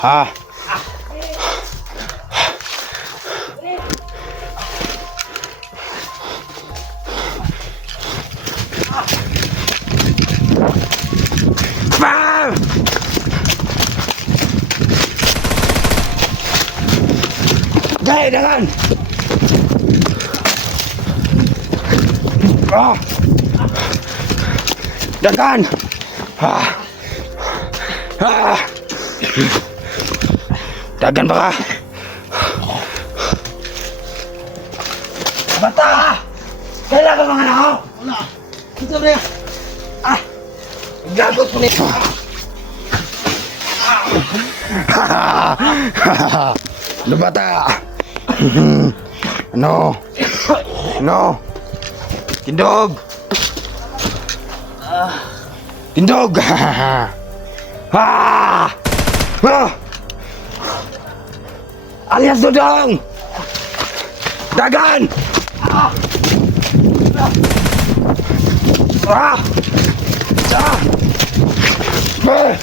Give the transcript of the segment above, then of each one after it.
Ah. Ah! Gaya dengan. Ah. Dagan. Ah. Ah. Dagan ba ka? Bata! Kailangan mga anak ko! Wala. Ito ba yan? Gagot mo nito! Ano bata? Ano? Ano? Tindog! Tindog! Ah! Ah! Alias Dodong! Dagan! Ah! Ah! Ah!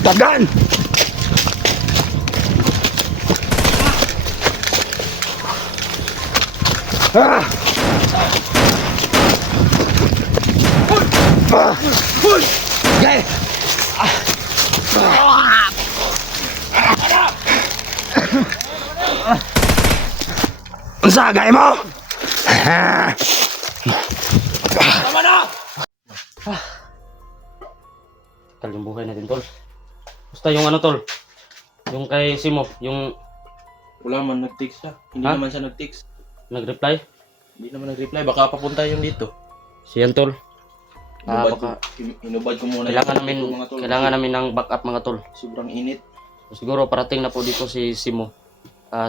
Dagan! Ah! Ah! Gay! Unsa gay mo? Tama na! Tal yung buhay natin, tol. Basta yung ano, tol? Yung kay Simo, yung Wala man nag-text siya. Hindi Ha? naman siya nag-text. nag-reply. Hindi naman nag-reply. Baka papunta yung dito. Siyan, tol. Hinubad, hinubad ko muna Kailangan namin ng backup, mga tol. Sobrang init. Siguro parating na po dito si Simo.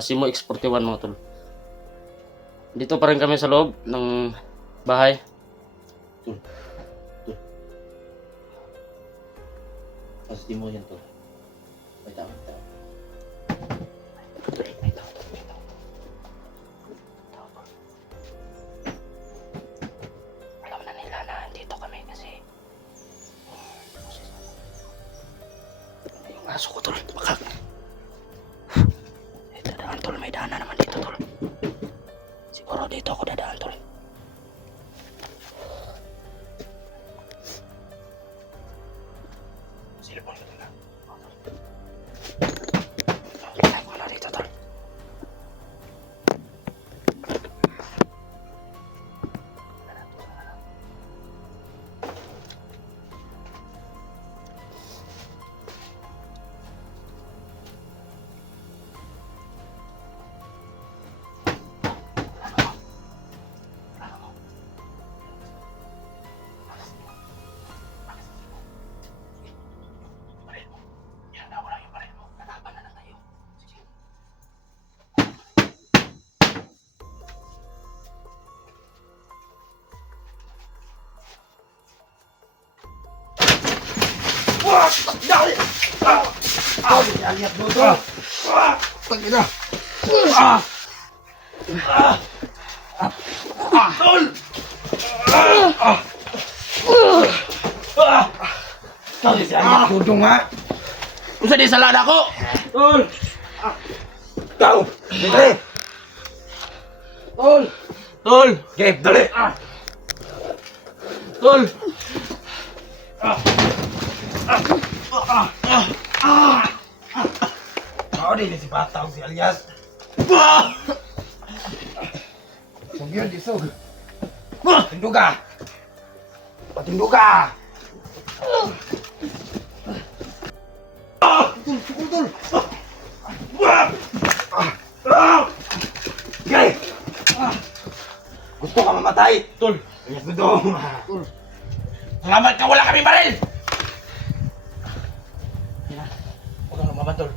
Simo X41, mga tol. Dito pa rin kami sa loob ng bahay. Pasti mo yan to. Ay, tama. Alam na nila na dito kami kasi yung aso ko, tol. Baka dadaan, tol. May daan na naman dito, tol. Siguro dito ako dadaan, tol. Silipon ko na. Lalay ko na dito, tol. Yan na, wala yung baril mo. Lalaban na lang tayo. Sige. Dudong ha? Usa di salada ko! Tol! Tao! Dali! Tol! Tol! Gabe, dali! Tol! Ako din si Bataw si Alias. Sug yun, di sug. Tindog ka! Patindog ka! Gay! Gusto ka mamatay? Tol! Alias Dudong! Salamat ka, wala kami baril! Huwag kang lumaban, Tol.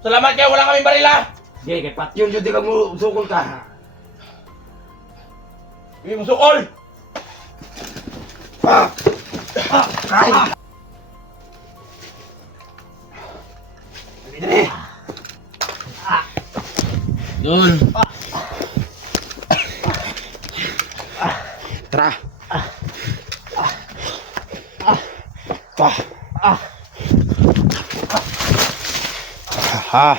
Salamat ka, wala kami baril, ha! Gay, kay Patyon yun di ka mo sukol ka. Hindi mo sukol! Kay! Dali! Tol! Tara! Pa! Ha.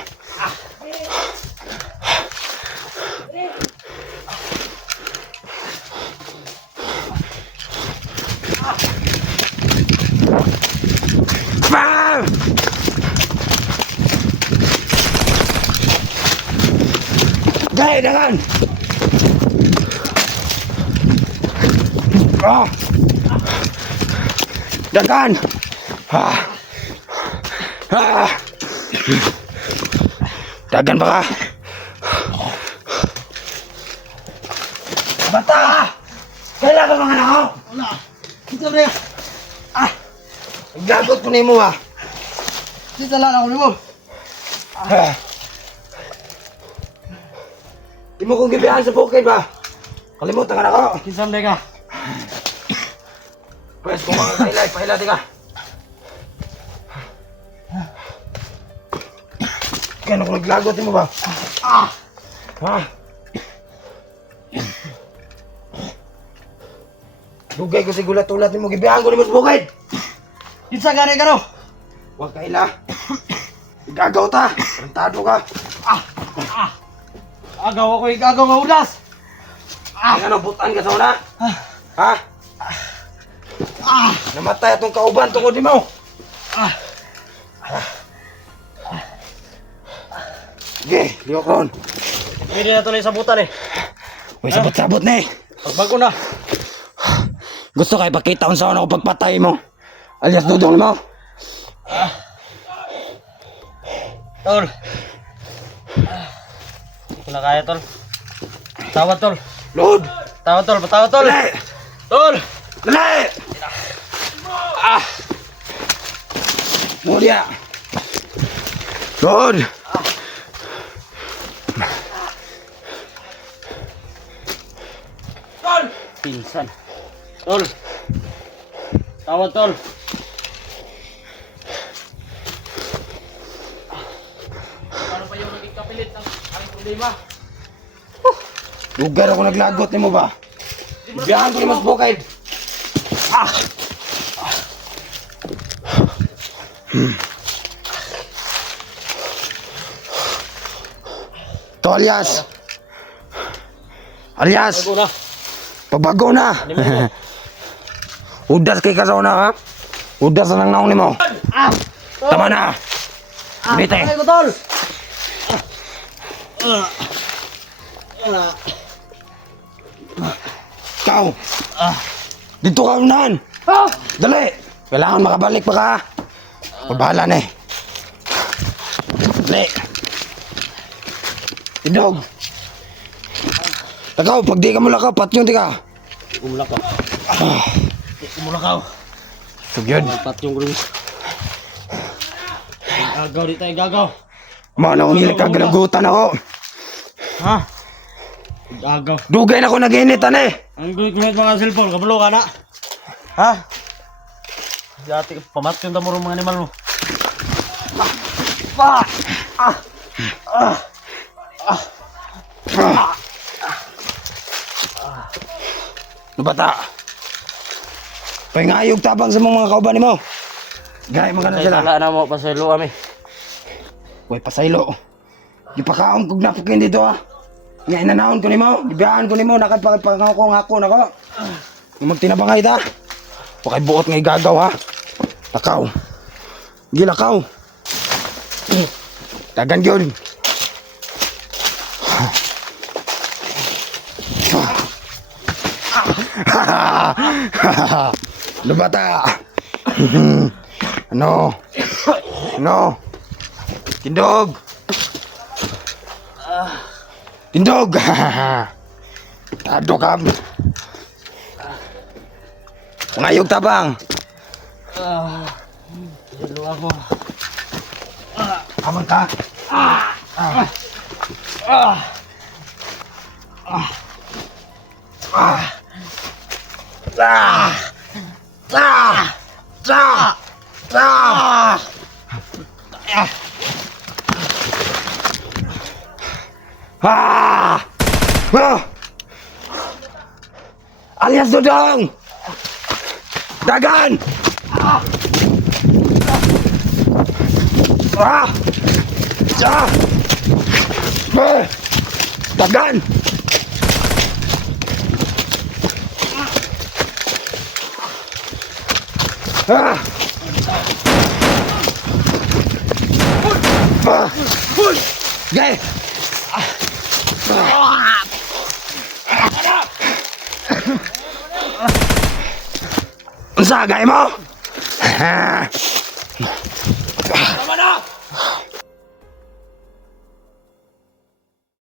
Bam! Gay, dengan. Ah. Dagan. Ah. Ah. Dagan ba ka? Bata! Kailan ka mga nakaw? Wala. Dito pre. Gagot ko na mo ha. Dito lang ako nimo. Ah. Di mo kong gibihan sa bukid ba? Kalimutan ka na ako. Kinsam ka. Pwes kung mga kailay, pahilati ka. Kaya ako naglagot mo ba? Ha? Dugay ko si gulat-ulat mo, gibihan ko ni mo sa bukid. Kinsa gani ka no? Huwag kaila. Igagaw ta. Tarantado ka. Agaw ako igagaw nga ulas. Ay, ano, butan ka sa una? Ha? Namatay atong kauban tungkol di mo. Sige, liok ron. Pwede na tuloy sa butan eh. Uy, sabot-sabot na eh. Pagbago na. Gusto kayo pakita kung saan ako pagpatay mo. Alias dudong mo. Tol. Hindi ko na kaya tol. Tawad tol. Load. Tawad tol. Patawad tol. Dali. Tol. Dali. Mulia. Load. Tol. Pinsan. Tol. Tawad tol. Paano pa yung naging kapilit ng aming problema? Lugar ako naglagot ni mo ba? Biyahan ko ni mas bukid. To alias. Alias. Bago na. Pagbago na. Udas kay kasaw na ha. Udas na nang naong ni mo. Tama na. Bite. Ay ko tol. Ikaw. Dito ka unahan. Dali. Kailangan makabalik pa ka. Pagbahala na eh. Dali. Tindog. Takaw, pag di ka mula ka, patyon di ka. Umulakaw. Umulakaw. Sugyod. Pat yung gulo. Gagaw dito ay gagaw. Mga naunil ka, ganagutan ako. Ha? Gagaw. Dugay na ako nag-initan eh. Ang gulit mga cellphone, kabalo ka na. Ha? Dati pamatyon ta mo rin mga animal mo. Bata. Pangayog tabang sa mga kauban mo. Gaya mga na sila. Wala na mo pasaylo kami. Uy, pasaylo. Ipakaon kog napukin dito ha. Nga inanaon ko ni mo. Ibiyaan ko ni mo. Nakapagpangako nga ako nako. Magtinabangay ta. Pakay buot nga igagaw ha. Lakaw. Gilakaw. Dagan yun. Ano bata? Ano? Ano? Tindog! Tindog! Tado ka! Ngayog tabang! Hello ako. Amang ka! Alias Dodong! Dagan! Ah! Ah! Tagan! Ah! Ah! Gay! Unsa gay mo? Ah!